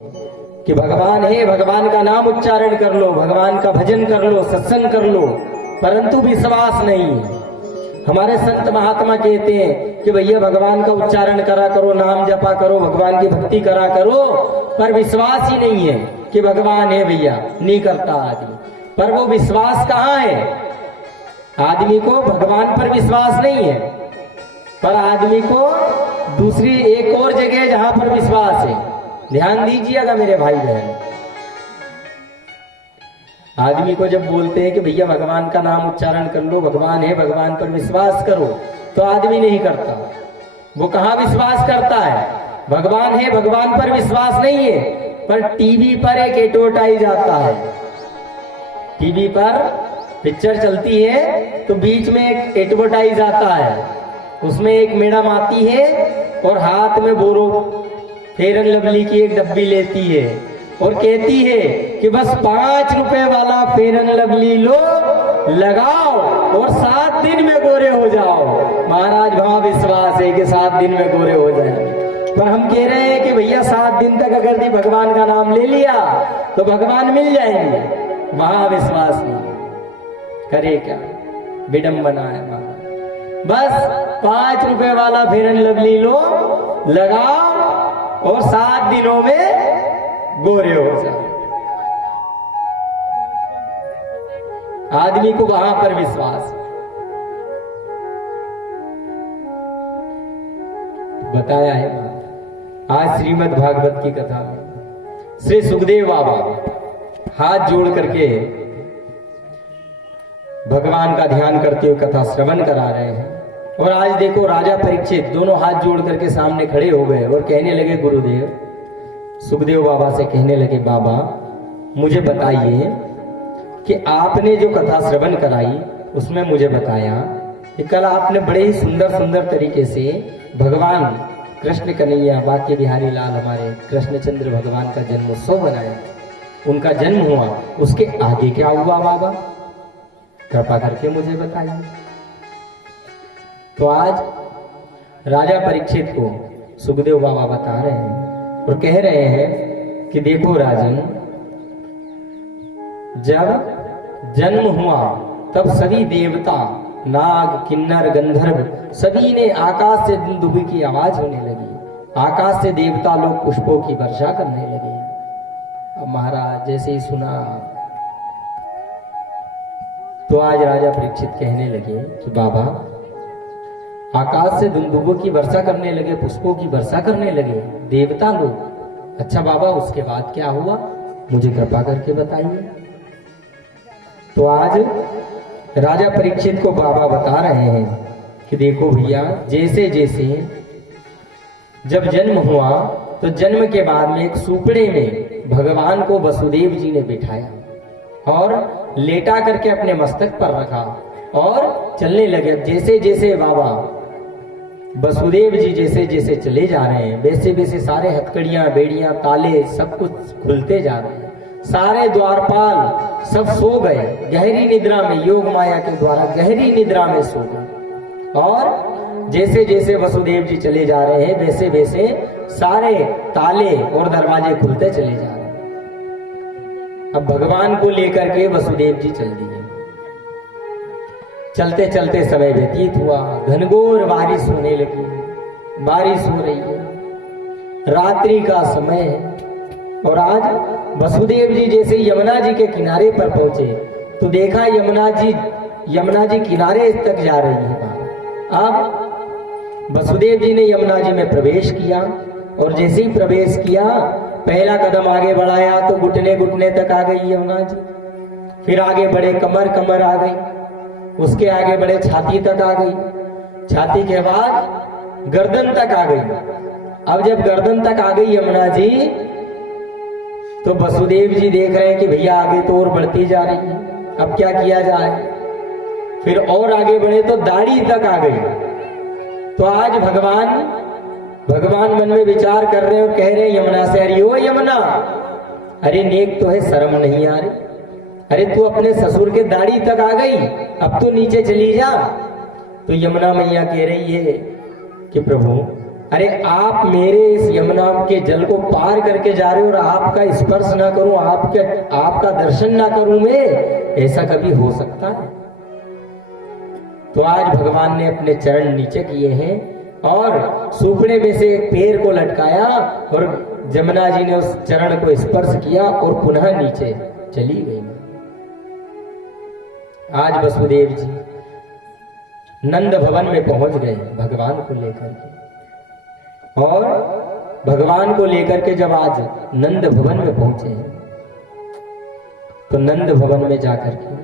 कि भगवान है, भगवान का नाम उच्चारण कर लो, भगवान का भजन कर लो, सत्संग कर लो, परंतु विश्वास नहीं। हमारे संत महात्मा कहते हैं कि भैया भगवान का उच्चारण करा करो, नाम जपा करो, भगवान की भक्ति करा करो, पर विश्वास ही नहीं है कि भगवान है। भैया नहीं करता आदमी, पर वो विश्वास कहाँ है? आदमी को भगवान पर विश्वास नहीं है, पर आदमी को दूसरी एक और जगह जहां पर विश्वास है। ध्यान दीजिएगा मेरे भाई बहन, आदमी को जब बोलते हैं कि भैया भगवान का नाम उच्चारण कर लो, भगवान है, भगवान पर विश्वास करो, तो आदमी नहीं करता। वो कहाँ विश्वास करता है? भगवान है, भगवान पर विश्वास नहीं है, पर टीवी पर एक एडवर्टाइज आता है। टीवी पर पिक्चर चलती है तो बीच में एक एडवर्टाइज आता है, उसमें एक मैडम आती है और हाथ में बोरो फेयर एंड लवली की एक डब्बी लेती है और कहती है कि बस 5 रुपए वाला फेयर एंड लवली लो, लगाओ और 7 दिन में गोरे हो जाओ। महाराज वहां विश्वास है कि 7 दिन में गोरे हो जाएंगे, पर हम कह रहे हैं कि भैया 7 दिन तक अगर जी भगवान का नाम ले लिया तो भगवान मिल जाएंगे। वहां विश्वास नहीं, करे क्या? विडंबना है महाराज। बस 5 रुपए वाला फेयर एंड लवली लो, लगाओ और 7 दिनों में गोरे हो जाओ। आदमी को वहां पर विश्वास। बताया है आज श्रीमद् भागवत की कथा में श्री सुखदेव बाबा हाथ जोड़ करके भगवान का ध्यान करते हुए कथा श्रवण करा रहे हैं। और आज देखो राजा परीक्षित दोनों हाथ जोड़ करके सामने खड़े हो गए और कहने लगे, गुरुदेव, सुखदेव बाबा से कहने लगे, बाबा मुझे बताइए कि आपने जो कथा श्रवण कराई उसमें मुझे बताया कि कल आपने बड़े ही सुंदर सुंदर तरीके से भगवान कृष्ण कन्हैया बांके बिहारी लाल हमारे कृष्णचंद्र भगवान का जन्मोत्सव बनाया, उनका जन्म हुआ, उसके आगे क्या हुआ बाबा? कृपा करके मुझे बताइए। तो आज राजा परीक्षित को सुखदेव बाबा बता रहे हैं और कह रहे हैं कि देखो राजन, जब जन्म हुआ तब सभी देवता, नाग, किन्नर, गंधर्व सभी ने आकाश से दुंदुभी की आवाज होने लगी। आकाश से देवता लोग पुष्पों की वर्षा करने लगे। अब महाराज जैसे ही सुना तो आज राजा परीक्षित कहने लगे कि बाबा आकाश से दुंदुभों की वर्षा करने लगे, पुष्पों की वर्षा करने लगे देवता लोग। अच्छा बाबा उसके बाद क्या हुआ? मुझे कृपा करके बताइए। तो आज राजा परीक्षित को बाबा बता रहे हैं कि देखो भैया, जैसे जैसे जब जन्म हुआ तो जन्म के बाद में एक सुपड़े में भगवान को वसुदेव जी ने बिठाया और लेटा करके अपने मस्तक पर रखा और चलने लगे। जैसे जैसे बाबा वसुदेव जी जैसे जैसे चले जा रहे हैं वैसे वैसे सारे हथकड़ियां, बेड़ियां, ताले सब कुछ खुलते जा रहे हैं। सारे द्वारपाल सब सो गए गहरी निद्रा में, योग माया के द्वारा गहरी निद्रा में सो गए। और जैसे जैसे वसुदेव जी चले जा रहे हैं वैसे वैसे सारे ताले और दरवाजे खुलते चले जा रहे हैं। अब भगवान को लेकर के वसुदेव जी चल दिए। चलते चलते समय व्यतीत हुआ, घनघोर बारिश होने लगी, बारिश हो रही है, रात्रि का समय है। और आज वसुदेव जी जैसे यमुना जी के किनारे पर पहुंचे तो देखा यमुना जी किनारे तक जा रही है। अब वसुदेव जी ने यमुना जी में प्रवेश किया और जैसे ही प्रवेश किया पहला कदम आगे बढ़ाया तो घुटने घुटने तक आ गई यमुना जी, फिर आगे बढ़े कमर कमर आ गई, उसके आगे बढ़े छाती तक आ गई, छाती के बाद गर्दन तक आ गई। अब जब गर्दन तक आ गई यमुना जी तो वसुदेव जी देख रहे हैं कि भैया आगे तो और बढ़ती जा रही है, अब क्या किया जाए? फिर और आगे बढ़े तो दाढ़ी तक आ गई। तो आज भगवान मन में विचार कर रहे हैं और कह रहे हैं यमुना से, अरे ओ यमुना, अरे नेक तो है, शर्म नहीं आ रही? अरे तू अपने ससुर के दाढ़ी तक आ गई, अब तू नीचे चली जा। तो यमुना मैया कह रही है कि प्रभु अरे आप मेरे इस यमुना के जल को पार करके जा रहे हो और आपका स्पर्श ना करूं, आपका दर्शन ना करूं मैं, ऐसा कभी हो सकता है? तो आज भगवान ने अपने चरण नीचे किए हैं और सुपड़े में से एक पैर को लटकाया और जमुना जी ने उस चरण को स्पर्श किया और पुनः नीचे चली गई। आज वसुदेव जी नंद भवन में पहुंच गए भगवान को लेकर के, और भगवान को लेकर के जब आज नंद भवन में पहुंचे तो नंद भवन में जाकर के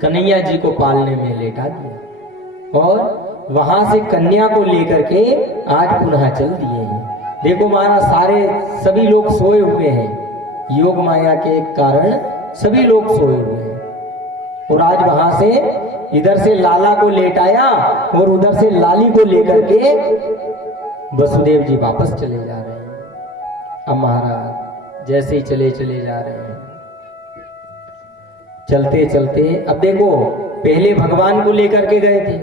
कन्हैया जी को पालने में लेटा दिया और वहां से कन्या को लेकर के आज पुनः चल दिए हैं। देखो महाराज, सभी लोग सोए हुए हैं, योग माया के कारण सभी लोग सोए हुए हैं, और आज वहां से इधर से लाला को लेटाया और उधर से लाली को लेकर के वसुदेव जी वापस चले जा रहे हैं। अब महाराज जैसे ही चले जा रहे हैं, चलते चलते, अब देखो पहले भगवान को लेकर के गए थे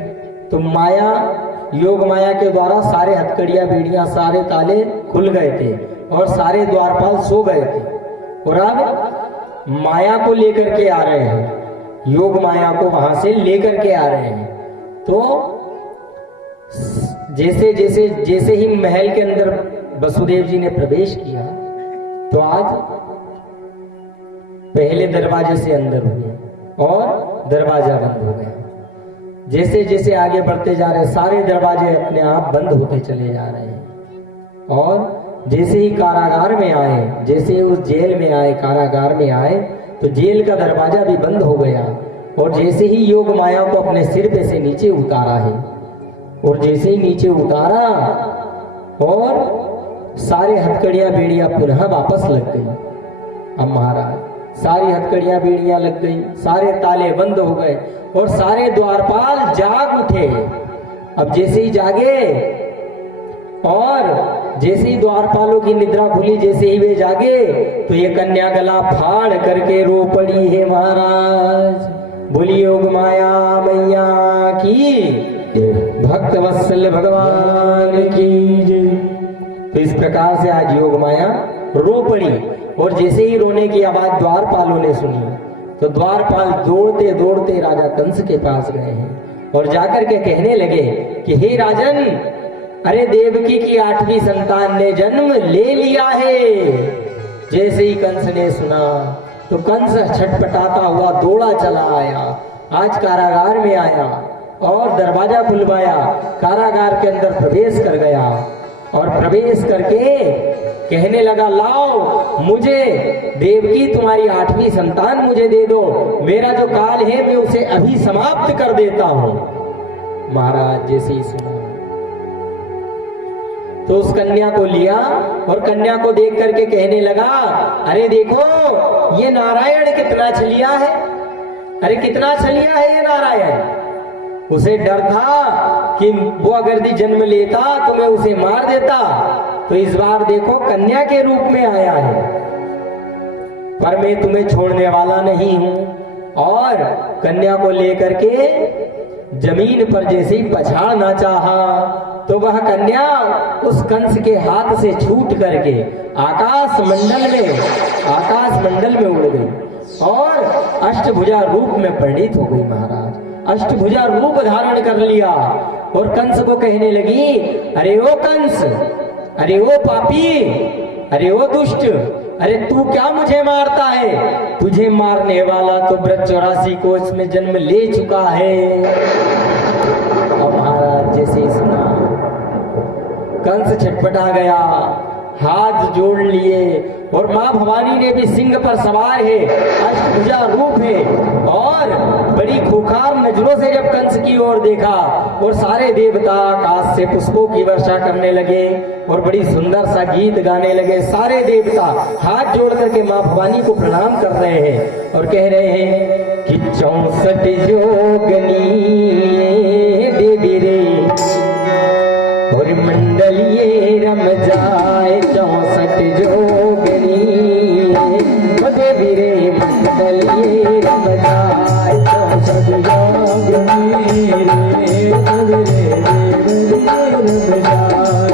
तो माया, योग माया के द्वारा सारे हथकड़ियां बेड़ियां सारे ताले खुल गए थे और सारे द्वारपाल सो गए थे, और अब माया को लेकर के आ रहे हैं, योग माया को वहां से लेकर के आ रहे हैं। तो जैसे ही महल के अंदर वसुदेव जी ने प्रवेश किया तो आज पहले दरवाजे से अंदर हुए और दरवाजा बंद हो गया। जैसे जैसे आगे बढ़ते जा रहे सारे दरवाजे अपने आप बंद होते चले जा रहे हैं, और जैसे ही कारागार में आए, जैसे उस जेल में आए, कारागार में आए, तो जेल का दरवाजा भी बंद हो गया, और जैसे ही योग माया को अपने सिर पे से नीचे उतारा है, और जैसे ही नीचे उतारा और सारे हथकड़ियां बेड़ियां पुनः वापस लग गई। अब महाराज सारी हथकड़ियां बेड़ियां लग गई, सारे ताले बंद हो गए और सारे द्वारपाल जाग उठे। अब जैसे ही जागे और जैसे ही द्वारपालों की निद्रा खुली, जैसे ही वे जागे तो ये कन्या गला फाड़ करके रो पड़ी है महाराज। बोली योग माया मैया की, भक्त वत्सल भगवान की जय। तो इस प्रकार से आज योग माया रो पड़ी, और जैसे ही रोने की आवाज द्वारपालों ने सुनी तो द्वारपाल दौड़ते दौड़ते राजा कंस के पास गए हैं और जाकर के कहने लगे कि हे राजन, अरे देवकी की 8वीं संतान ने जन्म ले लिया है। जैसे ही कंस ने सुना तो कंस छटपटाता हुआ दौड़ा चला आया, आज कारागार में आया और दरवाजा खुलवाया, कारागार के अंदर प्रवेश कर गया और प्रवेश करके कहने लगा, लाओ मुझे देवकी तुम्हारी 8वीं संतान मुझे दे दो, मेरा जो काल है मैं उसे अभी समाप्त कर देता हूं। महाराज जैसे ही सुना तो उस कन्या को लिया और कन्या को देख करके कहने लगा, अरे देखो ये नारायण कितना छलिया है, अरे कितना छलिया है ये नारायण। उसे डर था कि वो अगर भी जन्म लेता तो मैं उसे मार देता, तो इस बार देखो कन्या के रूप में आया है, पर मैं तुम्हें छोड़ने वाला नहीं हूं। और कन्या को लेकर के जमीन पर जैसे ही पछाड़ना चाहा तो वह कन्या उस कंस के हाथ से छूट करके आकाश मंडल में उड़ गई और अष्टभुजा रूप में परिणित हो गई। महाराज अष्टभुजा रूप धारण कर लिया और कंस को कहने लगी, अरे ओ कंस, अरे ओ पापी, अरे ओ दुष्ट, अरे तू क्या मुझे मारता है? तुझे मारने वाला तो ब्रज 84 कोष में जन्म ले चुका है। अब महाराज जैसे ही सुना कंस छटपटा गया, हाथ जोड़ लिए, और मां भवानी ने भी सिंह पर सवार है, अष्टभुजा रूप है, और बड़ी खूंखार नजरों से जब कंस की ओर देखा और सारे देवता आकाश से पुष्पों की वर्षा करने लगे और बड़ी सुंदर सा गीत गाने लगे। सारे देवता हाथ जोड़ करके मां भवानी को प्रणाम कर रहे हैं और कह रहे हैं कि 64 जोगनी देवी रे और मंडल ये रम जाए, 64 जोगनी देवी रे मंडल ये रम जाए, 64 जोगनी रे रम जाए।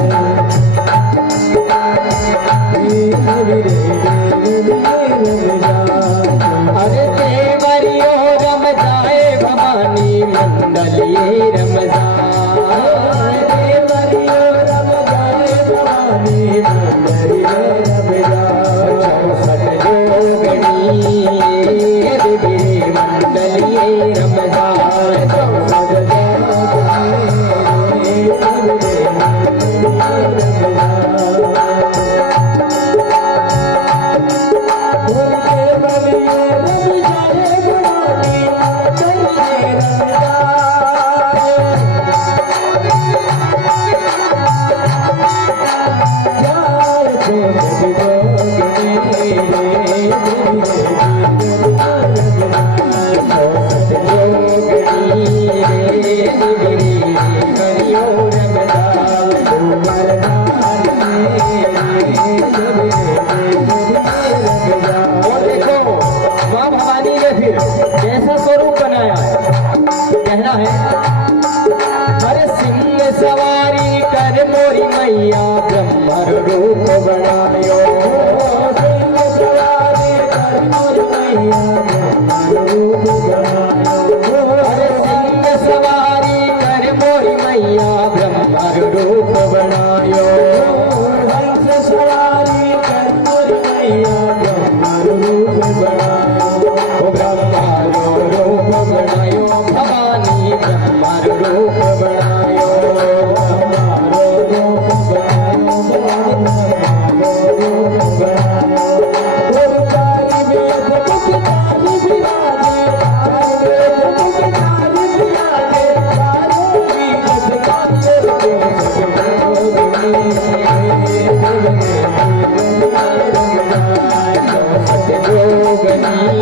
बनी